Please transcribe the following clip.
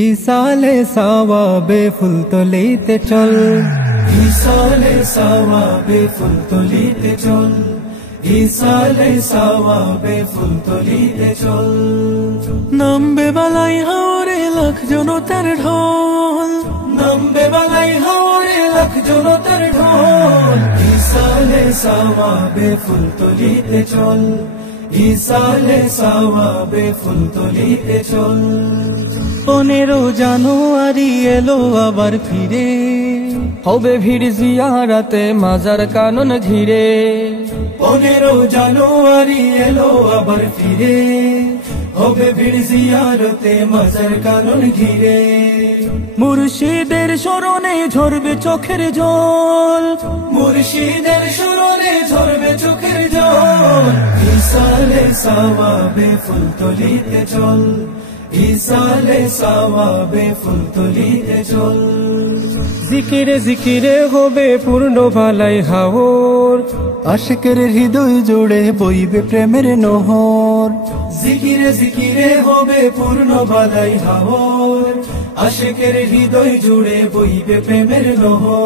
ইসালে সাওয়াবে ফুল তলিতে চল, ইসালে সাওয়াবে ফুল তলিতে চল, ইসালে সাওয়াবে ফুল তলিতে চল। নামবে বালাই হাওরে লাখ জনতার ঢল, নামবে বালাই হাওরে লাখ জনতার ঢল। ইসালে সাওয়াবে ফুল তলিতে চল, ইসালে সাওয়াবে ফুল তলিতে চল। 15 জানুয়ারি এলো আবার ফিরে, হবে ভিড় জিয়ারাতে মাজার কানন ঘিরে। 15 জানুয়ারি এলো আবার ফিরে, হবে ভিড় জিয়ারতে মাজার কানন ঘিরে। মুর্শিদের স্মরণে ঝরবে চোখের জল, মুর্শিদের স্মরণে ঝরবে চোখের জল। ইসালে সাওয়াবে ফুল তলিতে চল, ইসালে সাওয়াবে ফুল তলিতে চল। জিকিরে জিকিরে হবে পূর্ণ বালাই হাওর, আশিকের হৃদয় জুড়ে বইবে প্রেমের নহর। জিকিরে জিকিরে হবে পূর্ণ বালাই হাওর, আশিকের হৃদয় জুড়ে বইবে প্রেমের নহর।